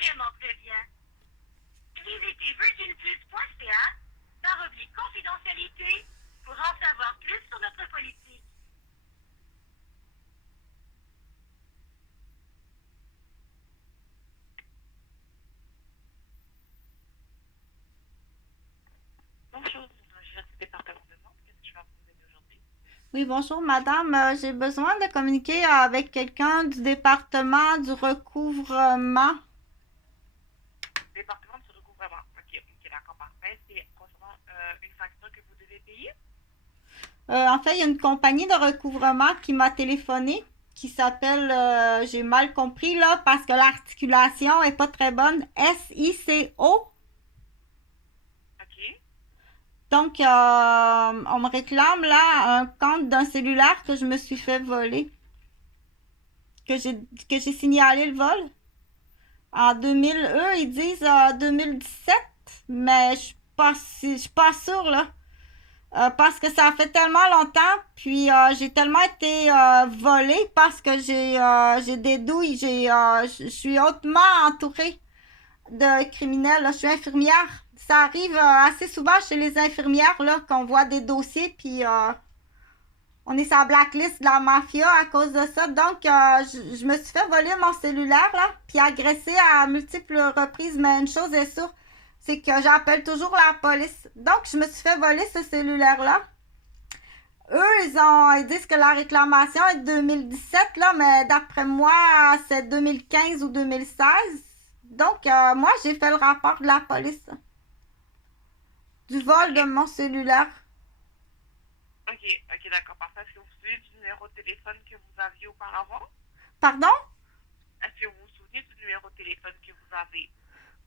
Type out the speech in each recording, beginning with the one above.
vraiment très bien. Visitez virginplus.ca/confidentialité pour en savoir plus sur notre politique. Bonjour, je viens du département de vente. Qu'est-ce que je vais vous aider aujourd'hui? Oui, bonjour madame. J'ai besoin de communiquer avec quelqu'un du département du recouvrement. Département de recouvrement. Ok, d'accord, parfait. C'est concernant une facture que vous devez payer? En fait, il y a une compagnie de recouvrement qui m'a téléphoné qui s'appelle, j'ai mal compris là parce que l'articulation est pas très bonne, SICO. Ok. Donc, on me réclame là un compte d'un cellulaire que je me suis fait voler, que j'ai signalé le vol. En 2000, eux, ils disent 2017, mais je suis pas sûre, là. Parce que ça fait tellement longtemps, puis j'ai tellement été volée parce que j'ai des douilles, je suis hautement entourée de criminels, là. Je suis infirmière. Ça arrive assez souvent chez les infirmières, là, qu'on voit des dossiers, puis on est sur la blacklist de la mafia à cause de ça. Donc, je me suis fait voler mon cellulaire, là, puis agressé à multiples reprises. Mais une chose est sûre, c'est que j'appelle toujours la police. Donc, je me suis fait voler ce cellulaire-là. Eux, ils disent que la réclamation est de 2017, là, mais d'après moi, c'est 2015 ou 2016. Donc, moi, j'ai fait le rapport de la police du vol de Ok, mon cellulaire. ok, d'accord, parfait. Est-ce que vous vous souvenez du numéro de téléphone que vous aviez auparavant? Pardon? Est-ce que vous vous souvenez du numéro de téléphone que vous avez?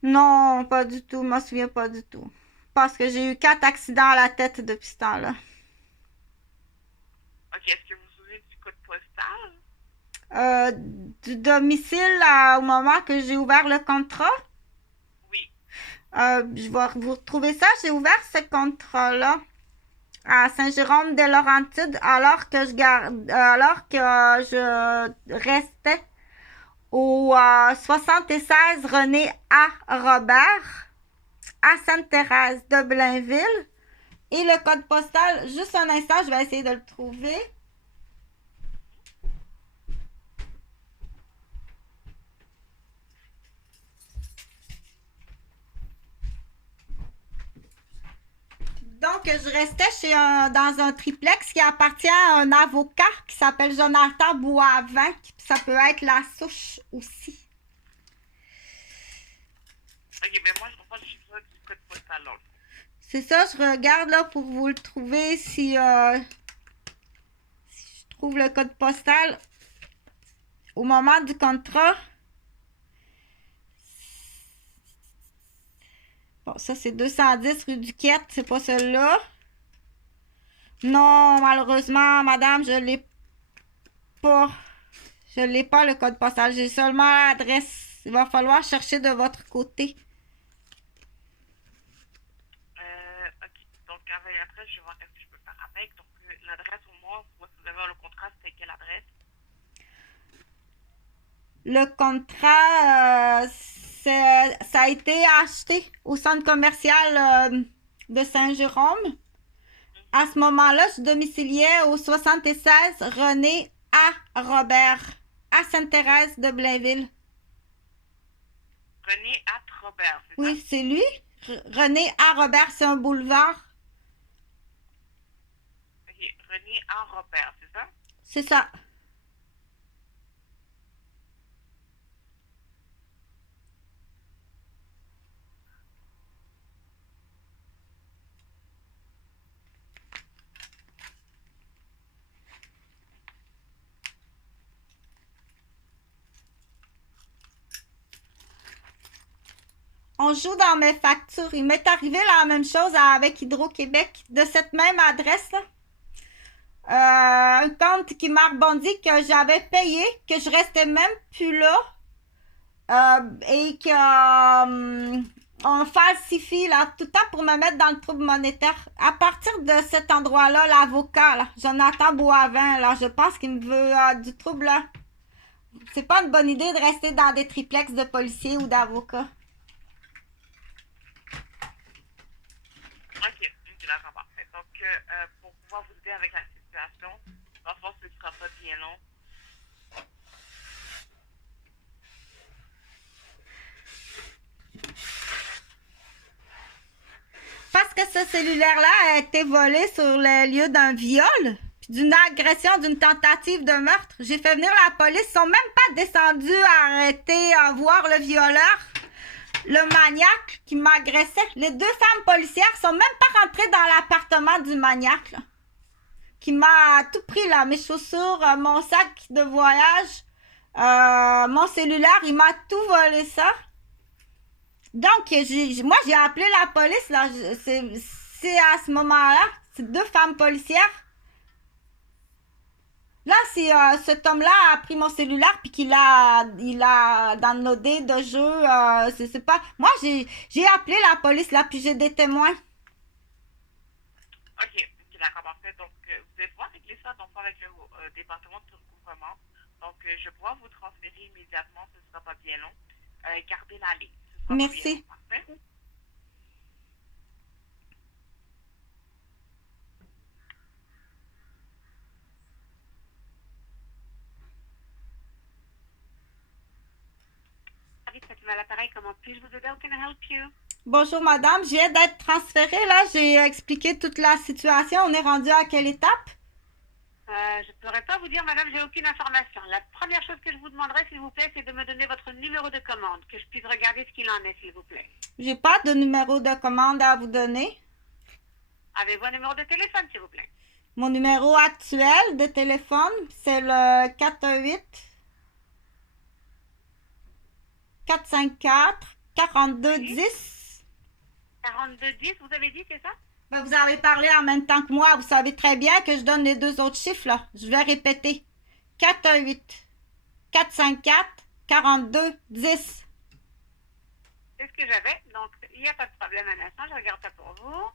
Non, pas du tout. Je me souviens pas du tout. Parce que j'ai eu 4 accidents à la tête depuis ce temps-là. Ok, est-ce que vous vous souvenez du code postal? Du domicile au moment que j'ai ouvert le contrat, Oui. je vais vous retrouver ça. J'ai ouvert ce contrat-là à Saint-Jérôme-des-Laurentides alors que je restais au 76 René A. Robert à Sainte-Thérèse de Blainville. Et le code postal, juste un instant, je vais essayer de le trouver. Donc, je restais dans un triplex qui appartient à un avocat qui s'appelle Jonathan Boivin. Ça peut être la souche aussi. Ok, ben moi, je reprends le chiffre du code postal. Là. C'est ça, je regarde là pour vous le trouver si je trouve le code postal au moment du contrat. Bon, ça c'est 210 rue du Quête, c'est pas celui-là. Non, malheureusement, madame, je l'ai pas. Je l'ai pas le code postal, j'ai seulement l'adresse. Il va falloir chercher de votre côté. Ok, donc après, je vais voir qu'est-ce que je peux faire avec. Donc, l'adresse au moins où vous avez le contrat, c'était quelle adresse? Le contrat, ça a été acheté au centre commercial de Saint-Jérôme. À ce moment-là, je domiciliais au 76 René A. Robert, à Sainte-Thérèse de Blainville. René at Robert, c'est ça? Oui, c'est lui. René A. Robert, c'est un boulevard. Ok, René à Robert, c'est ça? C'est ça. On joue dans mes factures. Il m'est arrivé la même chose avec Hydro-Québec, de cette même adresse-là. Un compte qui m'a rebondi que j'avais payé, que je restais même plus là. Et que on falsifie là, tout le temps pour me mettre dans le trouble monétaire. À partir de cet endroit-là, l'avocat, là, Jonathan Boivin, là, je pense qu'il me veut du trouble là. c'est pas une bonne idée de rester dans des triplex de policiers ou d'avocats. Ok, ok, d'accord, parfait. Donc, pour pouvoir vous aider avec la situation, dans le fond, ce ne sera pas bien long. Parce que ce cellulaire-là a été volé sur le lieu d'un viol, puis d'une agression, d'une tentative de meurtre. J'ai fait venir la police. Ils sont même pas descendus à arrêter, à voir le violeur, le maniaque qui m'agressait. Les deux femmes policières sont même pas rentrées dans l'appartement du maniaque, là, qui m'a tout pris, là, mes chaussures, mon sac de voyage, mon cellulaire, il m'a tout volé ça. Donc, moi, j'ai appelé la police, là. C'est à ce moment-là, c'est deux femmes policières. Là, c'est cet homme-là a pris mon cellulaire puis il a downloadé de jeux. C'est pas. Moi, j'ai appelé la police, là, puis j'ai des témoins. Ok, ok, d'accord, parfait. Donc, vous allez pouvoir régler ça donc, avec le département de recouvrement. Donc, je vais pouvoir vous transférer immédiatement, ce ne sera pas bien long. Gardez la ligne. Merci. Parfait. À l'appareil, comment puis-je vous aider? How can I help you? Bonjour, madame. Je viens d'être transférée, là. J'ai expliqué toute la situation. On est rendu à quelle étape? Je ne pourrais pas vous dire, madame, j'ai aucune information. La première chose que je vous demanderai, s'il vous plaît, c'est de me donner votre numéro de commande, que je puisse regarder ce qu'il en est, s'il vous plaît. J'ai pas de numéro de commande à vous donner. Avez-vous un numéro de téléphone, s'il vous plaît? Mon numéro actuel de téléphone, c'est le 418 454 4210. 4210, vous avez dit, c'est ça? Ben, vous avez parlé en même temps que moi. Vous savez très bien que je donne les deux autres chiffres, là. Je vais répéter. 418 454 4210. C'est ce que j'avais. Donc, il n'y a pas de problème un instant. Je regarde ça pour vous.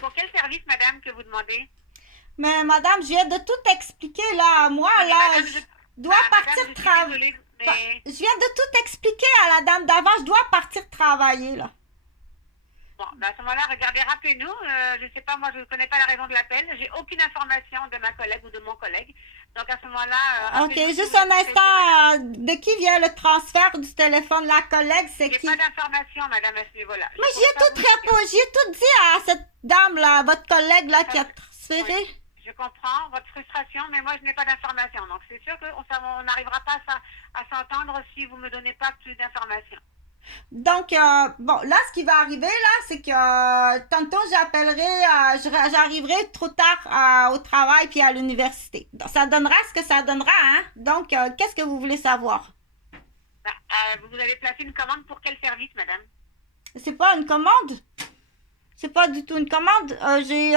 Pour quel service, madame, que vous demandez? Mais madame, je viens de tout expliquer, là. Moi, Oui, là, madame, je dois partir je suis travailler. désolée, mais... Je viens de tout expliquer à la dame d'avant. Je dois partir travailler, là. Bon, ben à ce moment-là, regardez, rappelez-nous. Je ne sais pas, moi, je ne connais pas la raison de l'appel. J'ai aucune information de ma collègue ou de mon collègue. Donc, à ce moment-là... OK, juste un instant. De qui vient le transfert du téléphone? La collègue, c'est qui? J'ai pas d'informations, madame, à ce niveau-là. Moi, j'y ai tout répondu. J'y ai tout dit à cette dame-là, votre collègue, là, qui a transféré. Oui. Je comprends votre frustration, mais moi, je n'ai pas d'informations. Donc, c'est sûr qu'on n'arrivera pas à s'entendre si vous ne me donnez pas plus d'informations. Donc, bon, là, ce qui va arriver, là, c'est que tantôt, j'arriverai trop tard au travail puis à l'université. Donc, ça donnera ce que ça donnera, hein? Donc, qu'est-ce que vous voulez savoir? Vous avez placé une commande pour quel service, madame? C'est pas une commande? C'est pas du tout une commande. C'est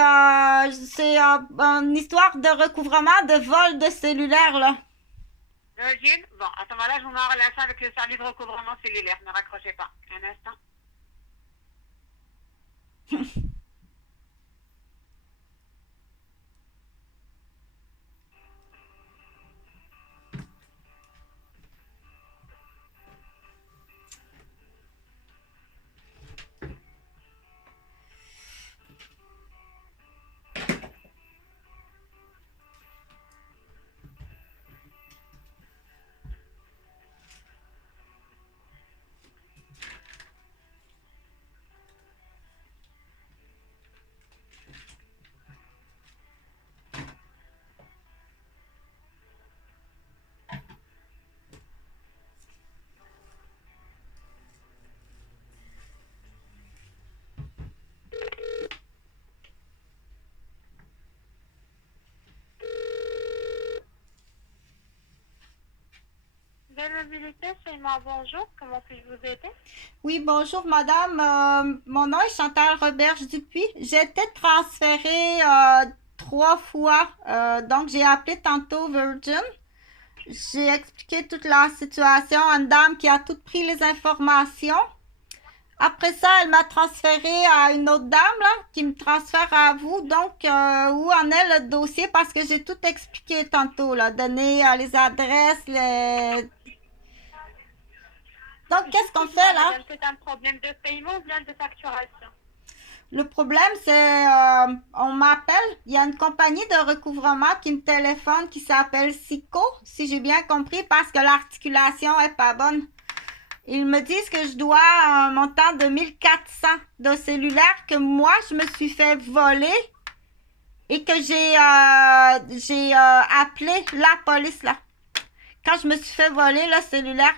une histoire de recouvrement de vol de cellulaire, là. Eugène? Bon, à ce moment-là, je vous mets en relation avec le service de recouvrement cellulaire. Ne raccrochez pas. Un instant. Belle mobilité, c'est moi, bonjour. Comment puis-je vous aider? Oui, bonjour, madame. Mon nom est Chantal Roberge Dupuis. J'ai été transférée 3 fois. Donc, j'ai appelé tantôt Virgin. J'ai expliqué toute la situation à une dame qui a toutes pris les informations. Après ça, elle m'a transféré à une autre dame, là, qui me transfère à vous. Donc, où en est le dossier? Parce que j'ai tout expliqué tantôt, là. Donner les adresses, les... Donc, qu'est-ce Juste qu'on dites-moi, fait, là? madame, c'est un problème de paiement ou bien de facturation? Le problème, c'est, on m'appelle, il y a une compagnie de recouvrement qui me téléphone qui s'appelle Sico, si j'ai bien compris, parce que l'articulation est pas bonne. Ils me disent que je dois un montant de 1400 de cellulaire que moi, je me suis fait voler et que j'ai appelé la police, là. Quand je me suis fait voler le cellulaire.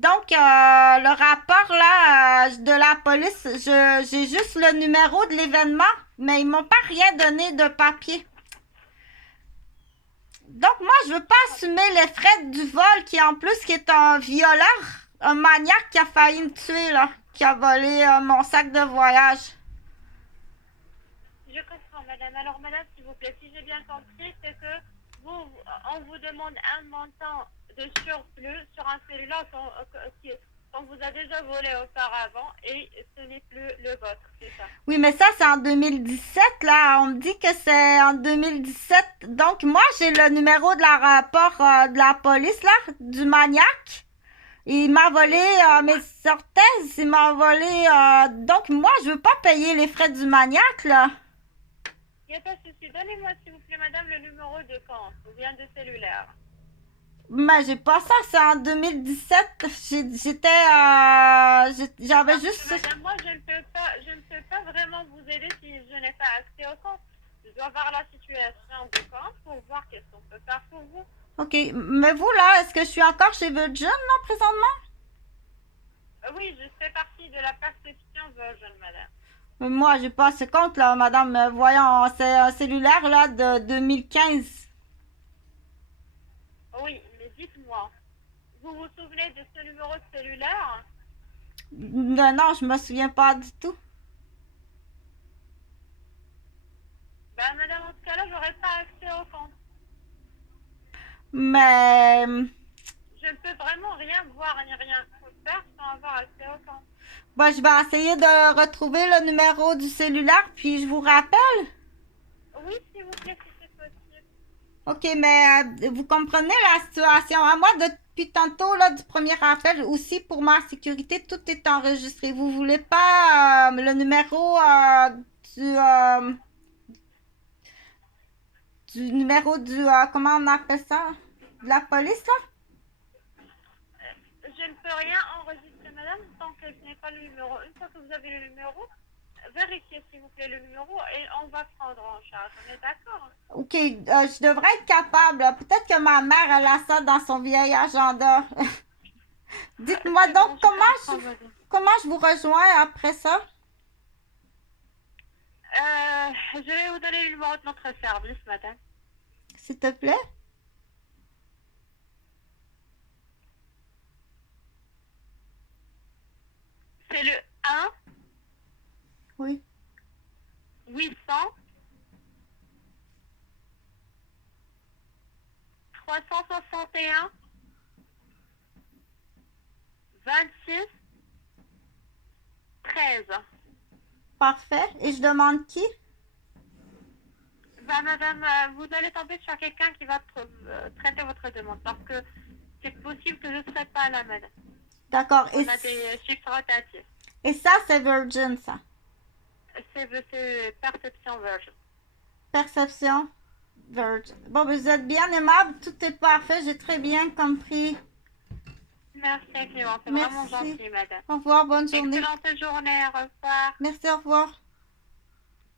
Donc, le rapport là de la police, j'ai juste le numéro de l'événement, mais ils m'ont pas rien donné de papier. Donc, moi, je veux pas assumer les frais du vol qui, en plus, qui est un violeur, un maniaque qui a failli me tuer, là, qui a volé mon sac de voyage. Je comprends, madame. Alors, madame, s'il vous plaît, si j'ai bien compris, c'est que on vous demande un montant de surplus sur un cellulaire qu'on vous a déjà volé auparavant et ce n'est plus le vôtre, c'est ça? Oui, mais ça, c'est en 2017, là. On me dit que c'est en 2017. Donc, moi, j'ai le numéro de la rapport de la police, là, du maniaque. Il m'a volé mes orthèses, il m'a volé... Donc, moi, je veux pas payer les frais du maniaque, là. Il n'y a pas de souci. Donnez-moi, s'il vous plaît, madame, le numéro de compte ou bien de cellulaire. Mais j'ai pas ça, c'est en 2017. J'avais Parce juste... que, madame, moi, je ne peux pas vraiment vous aider si je n'ai pas accès au compte. Je dois voir la situation du compte pour voir qu'est-ce qu'on peut faire pour vous. OK, mais vous, là, est-ce que je suis encore chez Virgin, là, présentement? Oui, je fais partie de la perception Virgin, madame. Mais moi, j'ai pas ce compte, là, madame. Voyons, c'est un cellulaire, là, de 2015. Oui, mais dites-moi, vous vous souvenez de ce numéro de cellulaire? Non, non, je me souviens pas du tout. Ben, madame, en ce cas-là, j'aurais pas accès au compte. Mais... Je ne peux vraiment rien voir ni rien faire sans avoir accès au compte. Bon, je vais essayer de retrouver le numéro du cellulaire, puis je vous rappelle. Oui, s'il vous plaît, si c'est possible. OK, mais vous comprenez la situation. À moi, depuis tantôt, là, du premier appel, aussi pour ma sécurité, tout est enregistré. Vous voulez pas le numéro du numéro du, comment on appelle ça? De la police, là? Je ne peux rien enregistrer, madame, tant que je n'ai pas le numéro. Une fois que vous avez le numéro, vérifiez, s'il vous plaît, le numéro et on va prendre en charge. On est d'accord? OK, je devrais être capable. Peut-être que ma mère, elle a ça dans son vieil agenda. Dites-moi C'est donc, bon, je comprends, madame. comment je vous rejoins après ça? Je vais vous donner le numéro de notre service, madame. S'il te plaît? C'est le 1 Oui. 800 361 26 13. Parfait. Et je demande qui? Ben, madame, vous allez tomber sur quelqu'un qui va traiter votre demande parce que c'est possible que je ne serai pas là, madame. D'accord. On a des chiffres rotatifs. Et ça, c'est Virgin, ça. C'est perception Virgin. Perception Virgin. Bon, vous êtes bien aimable. Tout est parfait. J'ai très bien compris. Merci, Clément. C'est Merci. vraiment gentil, madame. Au revoir. Bonne journée. Excellente journée. Au revoir. Merci, au revoir.